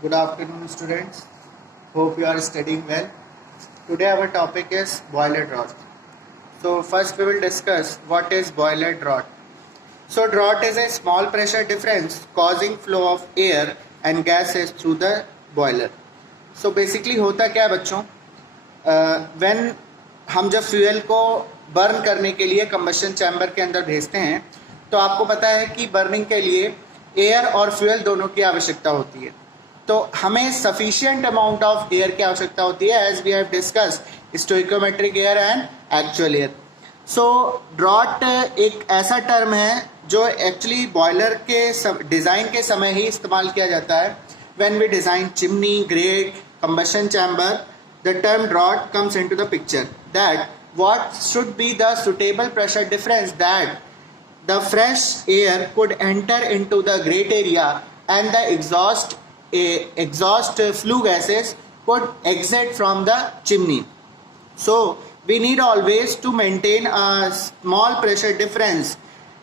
Good afternoon, students. Hope you are studying well. Today our topic is boiler draught. So first we will discuss what is boiler draught. So draught is a small pressure difference causing flow of air and gases through the boiler. So basically होता क्या है बच्चों, when हम जब fuel को burn करने के लिए कंबशन चैम्बर के अंदर भेजते हैं तो आपको पता है कि बर्निंग के लिए एयर और फ्यूल दोनों की आवश्यकता होती है. तो हमें सफिशिएंट अमाउंट ऑफ एयर की आवश्यकता होती है, as we have discussed stoichiometric air and actual air. So draught एक ऐसा टर्म है जो एक्चुअली बॉयलर के डिज़ाइन के समय ही इस्तेमाल किया जाता है. When we design chimney, grate, combustion chamber, the term draught comes into the picture, that what should be the suitable pressure difference that the fresh air could enter into the grate area and the exhaust flue gases could exit from the chimney. So we need always to maintain a small pressure difference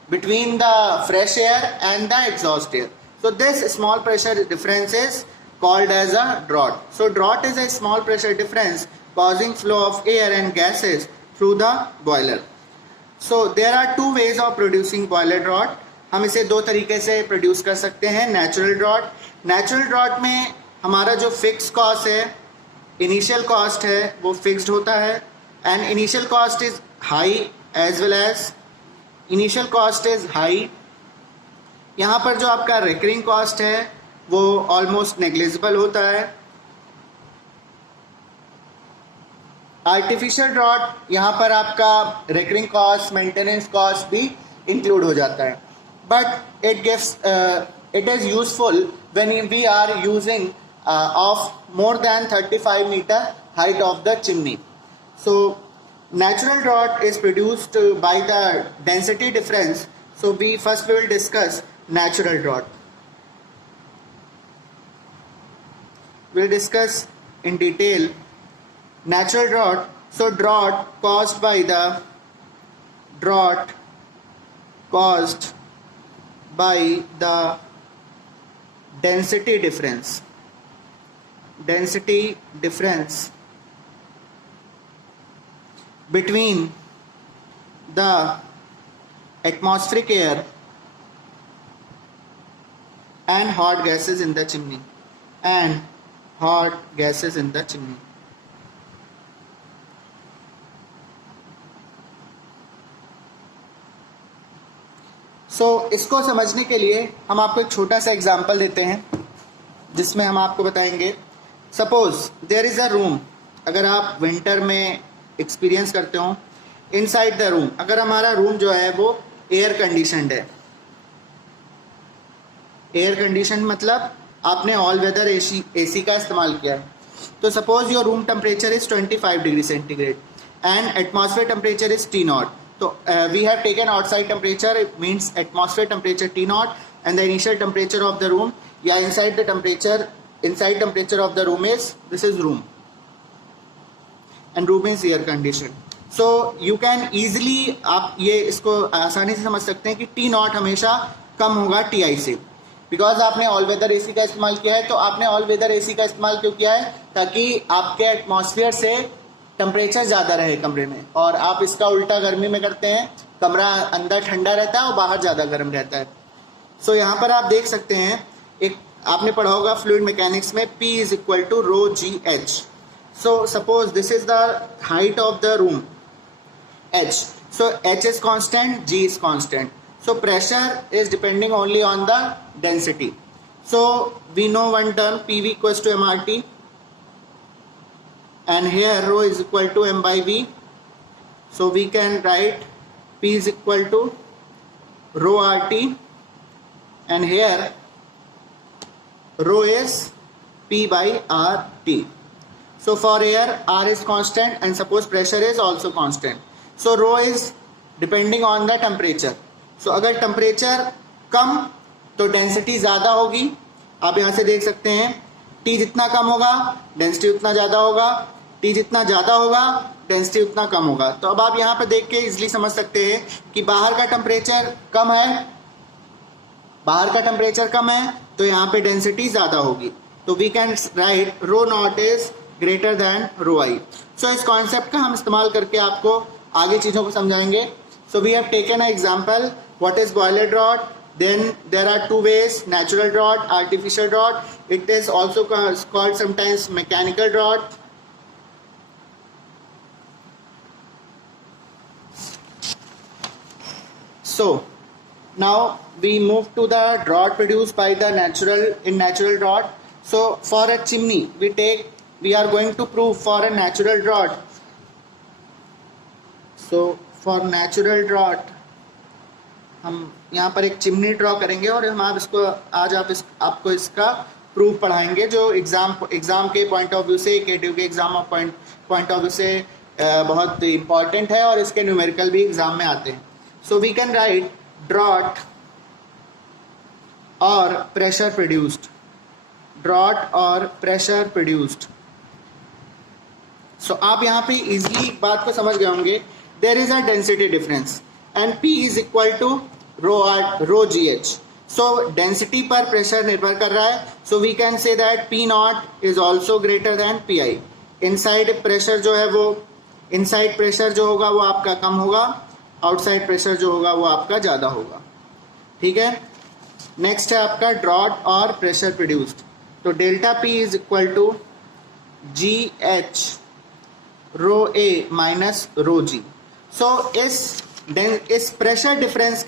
between the fresh air and the exhaust air. So this small pressure difference is called as a draught. So draught is a small pressure difference causing flow of air and gases through the boiler. So there are two ways of producing boiler draught. हम इसे दो तरीके से produce कर सकते हैं. Natural drought, natural drought में हमारा जो फिक्स कॉस्ट है, इनिशियल कॉस्ट है, वो फिक्स्ड होता है and initial cost is high as well as initial cost is high. यहाँ पर जो आपका रिकरिंग कॉस्ट है वो ऑलमोस्ट नेग्लिजिबल होता है. आर्टिफिशियल ड्रॉट, यहाँ पर आपका रिकरिंग कॉस्ट, मेंटेनेंस कॉस्ट भी इंक्लूड हो जाता है, but it is useful when we are using of more than 35 metre height of the chimney. So natural draught is produced by the density difference. So we first will discuss natural draught. We'll discuss in detail natural drought. So drought caused by the density difference between the atmospheric air and hot gases in the chimney So इसको समझने के लिए हम आपको एक छोटा सा example देते हैं जिसमें हम आपको बताएंगे. Suppose there is a room. अगर आप विंटर में एक्सपीरियंस करते हो, इनसाइड द रूम अगर हमारा रूम जो है वो एयर कंडीशनड है. एयर कंडीशन मतलब आपने ऑल वेदर एसी का इस्तेमाल किया है. तो suppose your room temperature is 25 degree centigrade and atmosphere temperature is T naught. तो we have taken outside temperature, it means atmosphere temperature T naught and the initial temperature of the room या inside temperature of the room is this is room and room is air condition. So you can easily, आप ये इसको आसानी से समझ सकते हैं कि T नॉट हमेशा कम होगा Ti से, बिकॉज आपने ऑल वेदर एसी का इस्तेमाल किया है. तो आपने ऑल वेदर एसी का इस्तेमाल क्यों किया है? ताकि आपके एटमॉस्फेयर से टेम्परेचर ज़्यादा रहे कमरे में. और आप इसका उल्टा गर्मी में करते हैं, कमरा अंदर ठंडा रहता है और बाहर ज़्यादा गर्म रहता है. सो यहाँ पर आप देख सकते हैं, एक आपने पढ़ा होगा फ्लूइड मैकेनिक्स में, P is equal to rho G H. So suppose this is the height of the room H. So H is constant, G is constant. So pressure is depending only on the density. So we know one term, PV equals to mRT, and here rho is equal to m by v. So we can write P is equal to rho RT, and here rho is P by RT. So for air R is constant and suppose pressure is also constant. So rho is depending on the temperature. So अगर temperature कम तो density ज़्यादा होगी. आप यहाँ से देख सकते हैं, T जितना कम होगा डेंसिटी उतना ज़्यादा होगा, T जितना ज़्यादा होगा डेंसिटी उतना कम होगा. तो अब आप यहाँ पे देख के इजिली समझ सकते हैं कि बाहर का टेम्परेचर कम है तो यहाँ पे डेंसिटी ज़्यादा होगी. तो we can write rho naught is greater than rho i. So इस कॉन्सेप्ट का हम इस्तेमाल करके आपको आगे चीज़ों को समझाएंगे. So we have taken a example what is boiler draught. Then there are two ways: natural drought, artificial drought. It is also called sometimes mechanical drought. So now we move to the drought produced by the natural drought. So for a chimney, we are going to prove for a natural drought. So for natural drought हम यहाँ पर एक chimney draw करेंगे और हम आपको इसका proof पढ़ाएंगे जो एग्जाम के पॉइंट ऑफ व्यू से, केटीयू के एग्जाम पॉइंट ऑफ व्यू से बहुत इंपॉर्टेंट है और इसके न्यूमेरिकल भी एग्जाम में आते हैं. So we can write draught और प्रेशर प्रोड्यूस्ड. ड्रॉट और प्रेशर प्रोड्यूस्ड. सो आप यहाँ पे इजीली बात को समझ गए होंगे. There is a density difference and P is equal to rho GH. So density पर प्रेशर निर्भर कर रहा है. So we can say that P naught is also greater than PI. Inside pressure जो होगा वो आपका कम होगा, आउटसाइड प्रेशर जो होगा वो आपका ज़्यादा होगा. ठीक है. नेक्स्ट है आपका ड्रॉट और प्रेशर प्रोड्यूस्ड. तो delta P is equal to GH rho A minus rho G. So इस प्रेशर डिफरेंस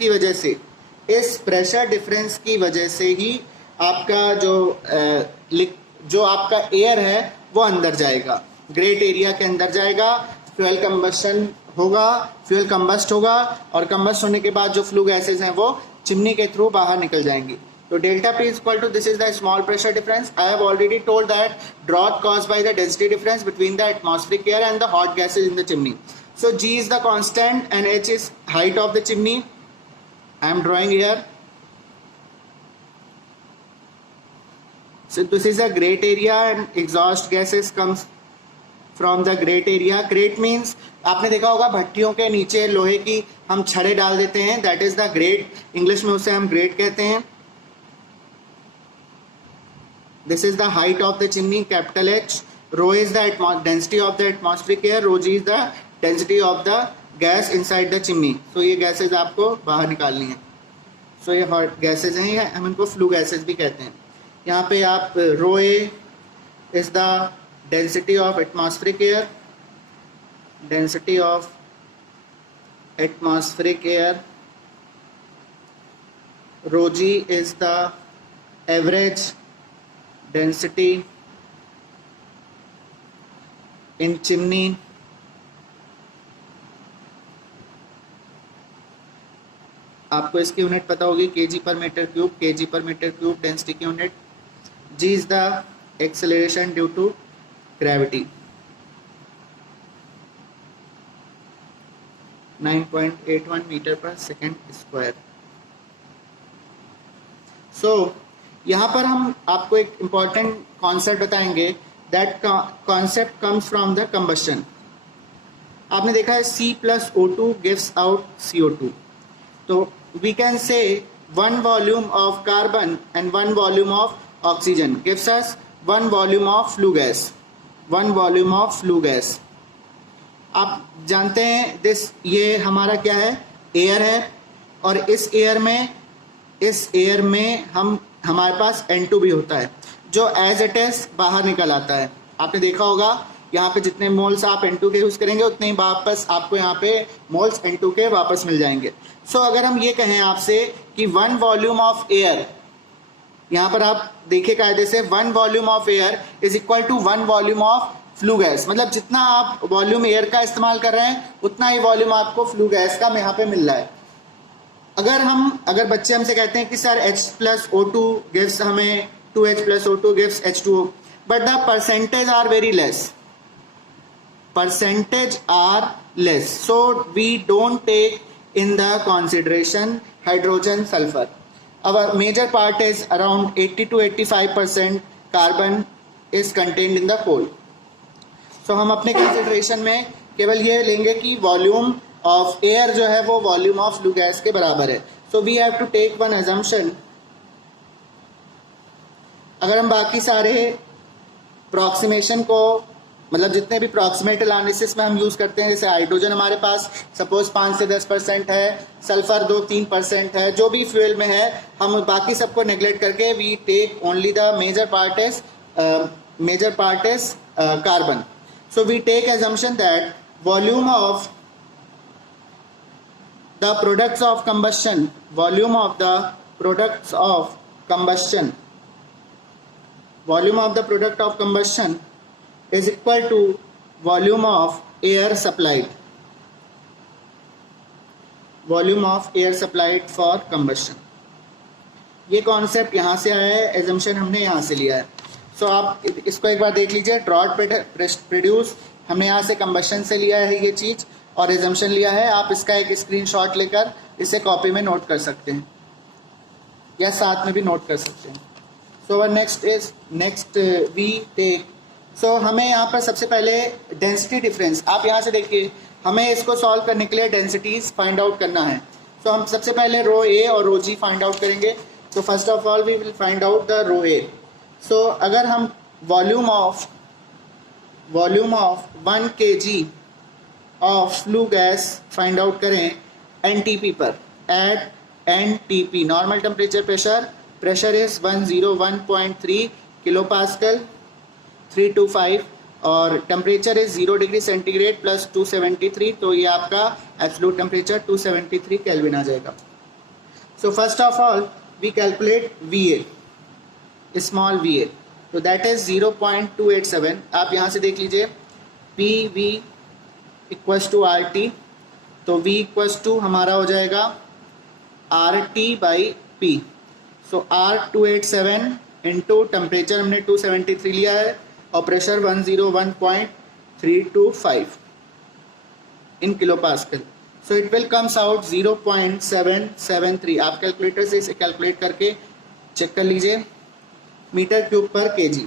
की वजह से ही आपका जो आपका एयर है वो अंदर जाएगा, ग्रेट एरिया के अंदर जाएगा. फ्यूल कंबस्ट होगा और कंबस्ट होने के बाद जो फ्लू गैसेज हैं वो चिमनी के थ्रू बाहर निकल जाएंगी. तो delta P is equal to this is the small pressure difference. I have already told that draught caused by the density difference between the atmospheric air and the hot gases in the chimney. So G is the constant and H is height of the chimney. I am drawing here. So this is a grate area and exhaust gases comes from the grate area. Grate means आपने देखा होगा भट्टियों के नीचे लोहे की हम छड़े डाल देते हैं. That is the grate. English में उसे हम grate कहते हैं. This is the height of the chimney, capital H. Rho is the density of the atmospheric air. Rho G is the density of the gas inside the chimney. तो ये gases आपको बाहर निकालनी है. सो ये हॉट गैसेज हैं, हम इनको फ्लू गैसेज भी कहते हैं. यहाँ पे आप rho a is the density of atmospheric air. Rho g is the average density in chimney. आपको इसकी यूनिट पता होगी kg per metre cube density की unit. G is the acceleration due to gravity. 9.81 metre per second square. So यहाँ पर हम आपको एक इम्पॉर्टेंट कॉन्सेप्ट बताएंगे. That concept comes from the combustion. आपने देखा है C+O2 गिव्स आउट CO2. तो we can say one volume of carbon and one volume of oxygen gives us one volume of flue gas. आप जानते हैं ये हमारा क्या है, एयर है. और इस एयर में हमारे पास N2 भी होता है जो एज इट इज बाहर निकल आता है. आपने देखा होगा यहाँ पे जितने मोल्स आप N2 के यूज करेंगे उतने ही वापस आपको यहाँ पे मोल्स N2 के वापस मिल जाएंगे. सो अगर हम ये कहें आपसे कि वन वॉल्यूम ऑफ एयर, यहाँ पर आप देखिए कायदे से, one volume of air is equal to one volume of flue gas. मतलब जितना आप वॉल्यूम एयर का इस्तेमाल कर रहे हैं उतना ही वॉल्यूम आपको फ्लू गैस का यहाँ पे मिल रहा है. अगर बच्चे हमसे कहते हैं कि सर H+O2 गिव्स हमें 2H+O2 gives H2O, but the percentage are very less. So we don't take in the consideration hydrogen, sulfur. Our major part is around 80 to 85% carbon is contained in the coal. So हम अपने consideration में केवल ये लेंगे कि volume of air जो है वो volume of flue gas के बराबर है. So we have to take one assumption अगर हम बाकी सारे प्रॉक्सिमेशन को, मतलब जितने भी प्रॉक्सिमेट एनालिसिस में हम यूज़ करते हैं, जैसे हाइड्रोजन हमारे पास सपोज 5 से 10% है, सल्फर 2-3% है, जो भी फ्यूल में है, हम बाकी सबको नेग्लेक्ट करके we take only the major part is carbon. So we take assumption that volume of the products of combustion is equal to volume of air supplied for combustion. ये कॉन्सेप्ट यहाँ से आया है, एजम्पशन हमने यहाँ से लिया है. सो आप इसको एक बार देख लीजिए. ड्रॉट प्रोड्यूस हमने यहाँ से कंबशन से लिया है ये चीज़, और एजम्पशन लिया है. आप इसका एक स्क्रीनशॉट लेकर इसे कॉपी में नोट कर सकते हैं या साथ में भी नोट कर सकते हैं. So next we take. So हमें यहाँ पर सबसे पहले डेंसिटी डिफरेंस, आप यहाँ से देखिए, हमें इसको सॉल्व करने के लिए डेंसिटीज फाइंड आउट करना है. सो हम सबसे पहले रो ए और रो जी फाइंड आउट करेंगे. So first of all we will find out the rho a. So अगर हम volume of 1 kg of flue gas find out करें NTP पर, at NTP normal temperature pressure is 101.3 kilo pascal 325, और temperature is 0 degree centigrade plus 273, तो ये आपका absolute temperature 273 kelvin आ जाएगा. So first of all we calculate VA, small VA, तो that is 0.287. आप यहाँ से देख लीजिए PV इक्वल्स टू RT, तो V इक्वल्स टू हमारा हो जाएगा RT/P. सो R287 इंटू टेम्परेचर हमने 273 लिया है और pressure 101.325 in kilo pascal. So it will comes out 0.773. आप कैलकुलेटर से इसे कैलकुलेट करके चेक कर लीजिए, मीटर क्यूब पर kg.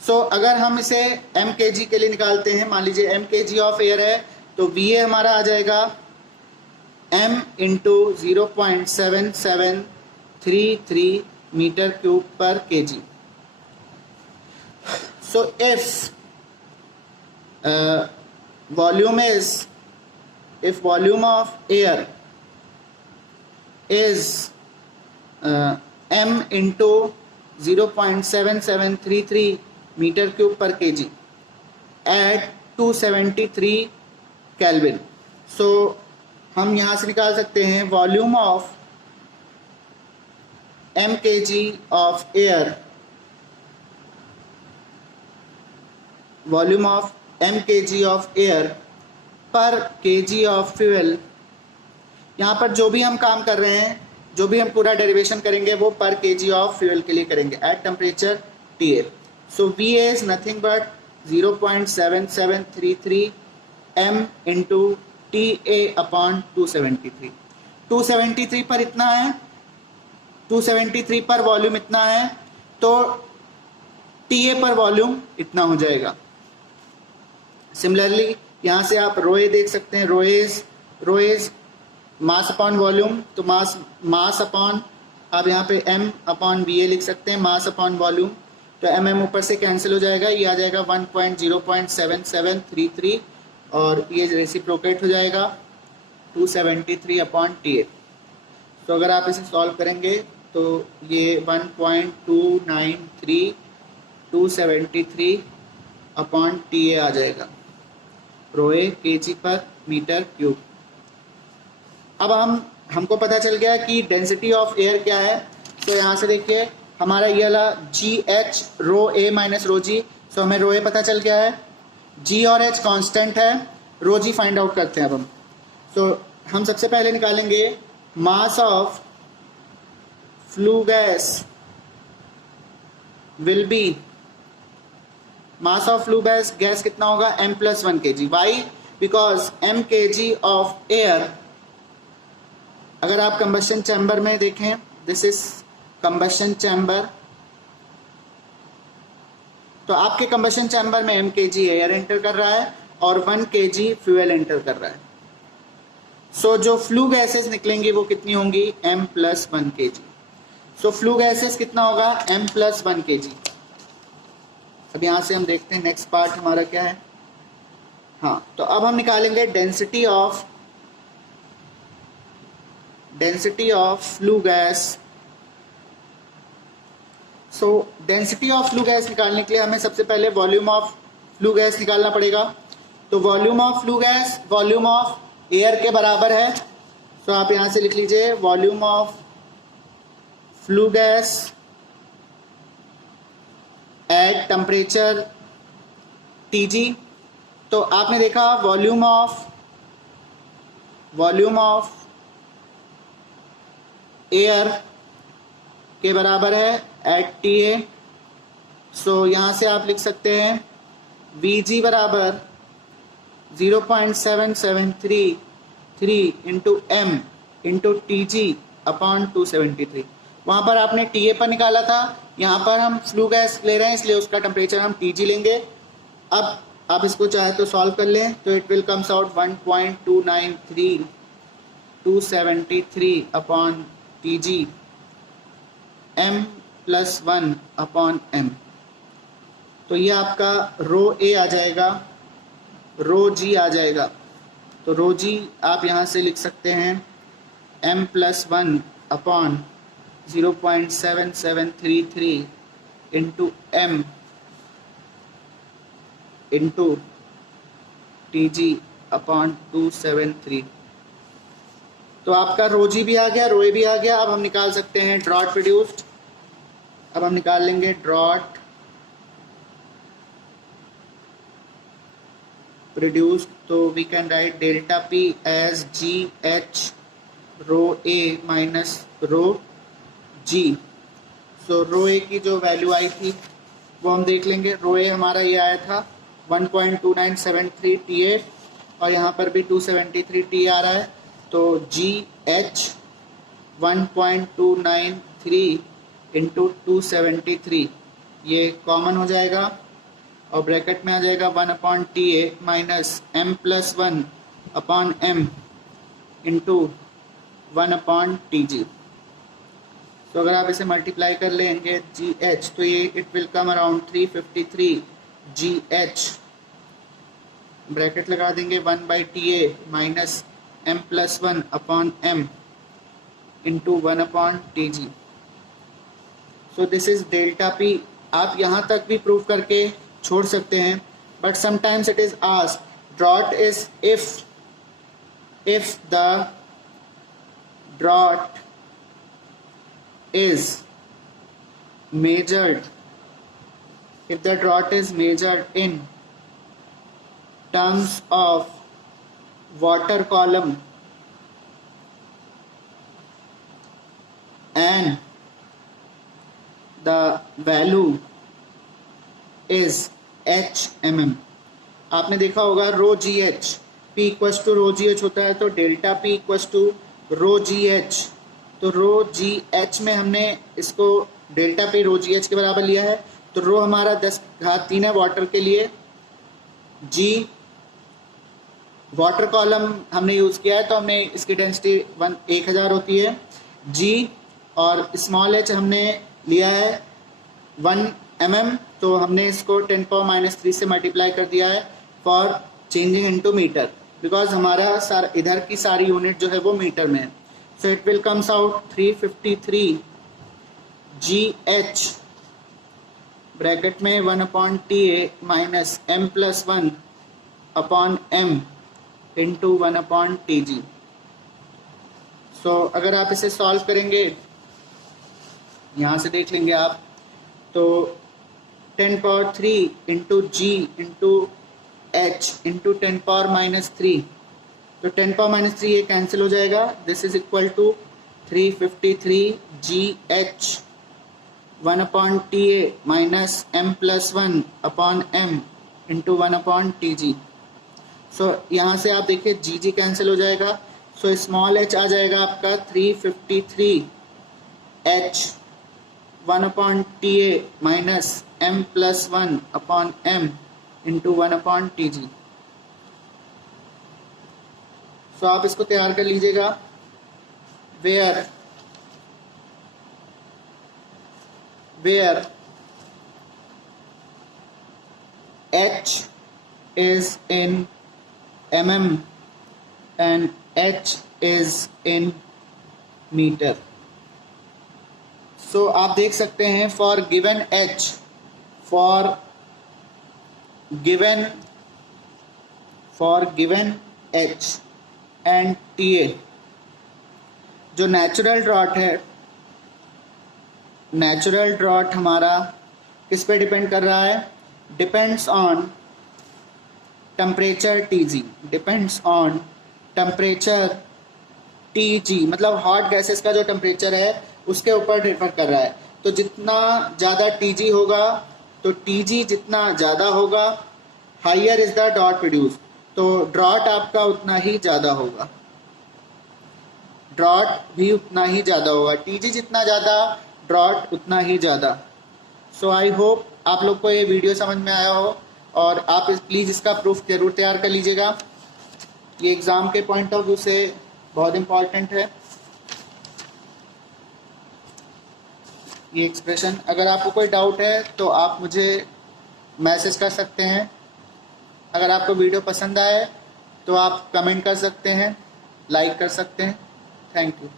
सो अगर हम इसे mkg के लिए निकालते हैं, मान लीजिए mkg ऑफ एयर है, तो VA हमारा आ जाएगा m into 0.7733 metre cube per kg. So if volume of air is m into 0.7733 metre cube per kg at 273 kelvin. So हम यहाँ से निकाल सकते हैं volume of mkg of air, volume of mkg of air per kg of fuel. यहाँ पर जो भी हम काम कर रहे हैं, जो भी हम पूरा डेरिवेशन करेंगे वो पर kg ऑफ फ्यूल के लिए करेंगे at temperature TA. So VA is nothing but 0.7733 m into TA upon 273. 273 पर इतना है, 273 पर वॉल्यूम इतना है, तो TA पर वॉल्यूम इतना हो जाएगा. सिमिलरली यहाँ से आप रोए देख सकते हैं, रोएज मास अपॉन वॉल्यूम, तो मास अपॉन, आप यहाँ पे m अपॉन VA लिख सकते हैं, मास अपॉन वॉल्यूम, तो mm ऊपर से कैंसिल हो जाएगा, ये आ जाएगा 1.0.7733 और ये रेसिप्रोकेट हो जाएगा 273 अपॉन TA. तो अगर आप इसे सॉल्व करेंगे तो ये 1.293273 अपॉन TA आ जाएगा, रोए kg पर मीटर क्यूब. अब हमको पता चल गया कि डेंसिटी ऑफ एयर क्या है. तो यहाँ से देखिए हमारा ये वाला GH rho A minus rho G. So हमें रो A पता चल गया है, G और H कांस्टेंट है, रो G फाइंड आउट करते हैं अब हम. सो हम सबसे पहले निकालेंगे mass of flue gas will be, mass of flue gas कितना होगा, m+1 kg. Why? Because m kg of air, अगर आप कंबशन चैम्बर में देखें, दिस इज कंबशन चैम्बर, तो आपके कंबशन चैम्बर में m kg एयर एंटर कर रहा है और 1 kg फ्यूल एंटर कर रहा है. सो जो फ्लू गैसेस निकलेंगी वो कितनी होंगी, m+1 kg. सो फ्लू गैसेस कितना होगा, m+1 kg। अब यहाँ से हम देखते हैं नेक्स्ट पार्ट हमारा क्या है। हाँ, तो अब हम निकालेंगे density of flue gas. So density of flue gas निकालने के लिए हमें सबसे पहले वॉल्यूम ऑफ फ्लू गैस निकालना पड़ेगा। तो volume of flue gas volume of air के बराबर है। तो आप यहाँ से लिख लीजिए volume of flue gas at temperature Tg। तो आपने देखा वॉल्यूम ऑफ एयर के बराबर है एट TA। सो यहाँ से आप लिख सकते हैं Vg बराबर 0.7733 into m into TG upon 273। वहाँ पर आपने TA पर निकाला था, यहाँ पर हम फ्लू गैस ले रहे हैं इसलिए उसका टेम्परेचर हम TG लेंगे। अब आप इसको चाहे तो सॉल्व कर लें, तो it will comes out 1.293273 upon TG m+1 upon m। तो ये आपका रो A आ जाएगा, रो G आ जाएगा। तो रो G आप यहाँ से लिख सकते हैं m+1 upon 0.7733 into m into TG upon 273। तो आपका रो G भी आ गया, रो A भी आ गया। अब हम निकाल सकते हैं ड्रॉट प्रोड्यूस्ड। अब हम निकाल लेंगे ड्रॉट प्रोड्यूस्ड। तो we can write delta P as GH rho A minus rho G। So rho A की जो वैल्यू आई थी वो हम देख लेंगे। रो A हमारा ये आया था 1.2973 TA और यहाँ पर भी 273 T आ रहा है। तो GH 1.293 इंटू 273 ये कॉमन हो जाएगा और ब्रैकेट में आ जाएगा 1/TA minus m+1 upon m into 1/TG। तो अगर आप इसे मल्टीप्लाई कर लेंगे GH तो ये it will come around 353 GH। Bracket लगा देंगे 1/TA minus m+1 upon m into 1/TG। So this is delta P। आप यहाँ तक भी प्रूव करके छोड़ सकते हैं, but sometimes it is asked draught is if the drought is measured in terms of water column and the value is HMM। आपने देखा होगा rho GH P equals to rho GH होता है, तो delta P equals to rho GH। तो रो GH में हमने इसको डेल्टा P रो GH के बराबर लिया है। तो रो हमारा 10⁻³ है वाटर के लिए। G वाटर कॉलम हमने यूज़ किया है तो हमने इसकी डेंसिटी 1000 होती है। G और स्मॉल h हमने लिया है 1 mm, तो हमने इसको 10⁻³ से मल्टीप्लाई कर दिया है for changing into metre, because हमारा इधर की सारी यूनिट जो है वो मीटर में है। So it will comes out 353 GH bracket में 1/TA minus m+1 upon m into 1/TG। सो अगर आप इसे सॉल्व करेंगे, यहाँ से देख लेंगे आप, तो 10⁻³ into G into H into 10⁻³ तो 10⁻³ ये कैंसिल हो जाएगा। This is equal to 353 GH 1/TA minus m+1 upon m into 1/TG। So यहाँ से आप देखिए GG कैंसिल हो जाएगा। सो स्मॉल h आ जाएगा आपका 353 H 1/TA minus m+1 upon m into 1/TG। So आप इसको तैयार कर लीजिएगा। Where where H is in mm and H is in meter. So आप देख सकते हैं for given H, for given H and TA, जो नेचुरल ड्रॉट है, नेचुरल ड्रॉट हमारा किस पे डिपेंड कर रहा है? Depends on temperature TG, depends on temperature TG, मतलब हॉट गैसेस का जो टेम्परेचर है उसके ऊपर डिपेंड कर रहा है। तो जितना ज़्यादा TG होगा, तो TG जितना ज़्यादा होगा, higher is the draught produce, तो ड्रॉट आपका उतना ही ज़्यादा होगा, ड्रॉट भी उतना ही ज़्यादा होगा। TG जितना ज़्यादा, ड्रॉट उतना ही ज़्यादा। सो आई होप आप लोग को ये वीडियो समझ में आया हो, और आप प्लीज़ इसका प्रूफ जरूर तैयार कर लीजिएगा। ये एग्ज़ाम के पॉइंट ऑफ व्यू से बहुत इम्पॉर्टेंट है ये एक्सप्रेशन। अगर आपको कोई डाउट है तो आप मुझे मैसेज कर सकते हैं। अगर आपको वीडियो पसंद आए तो आप कमेंट कर सकते हैं, लाइक कर सकते हैं। Thank you.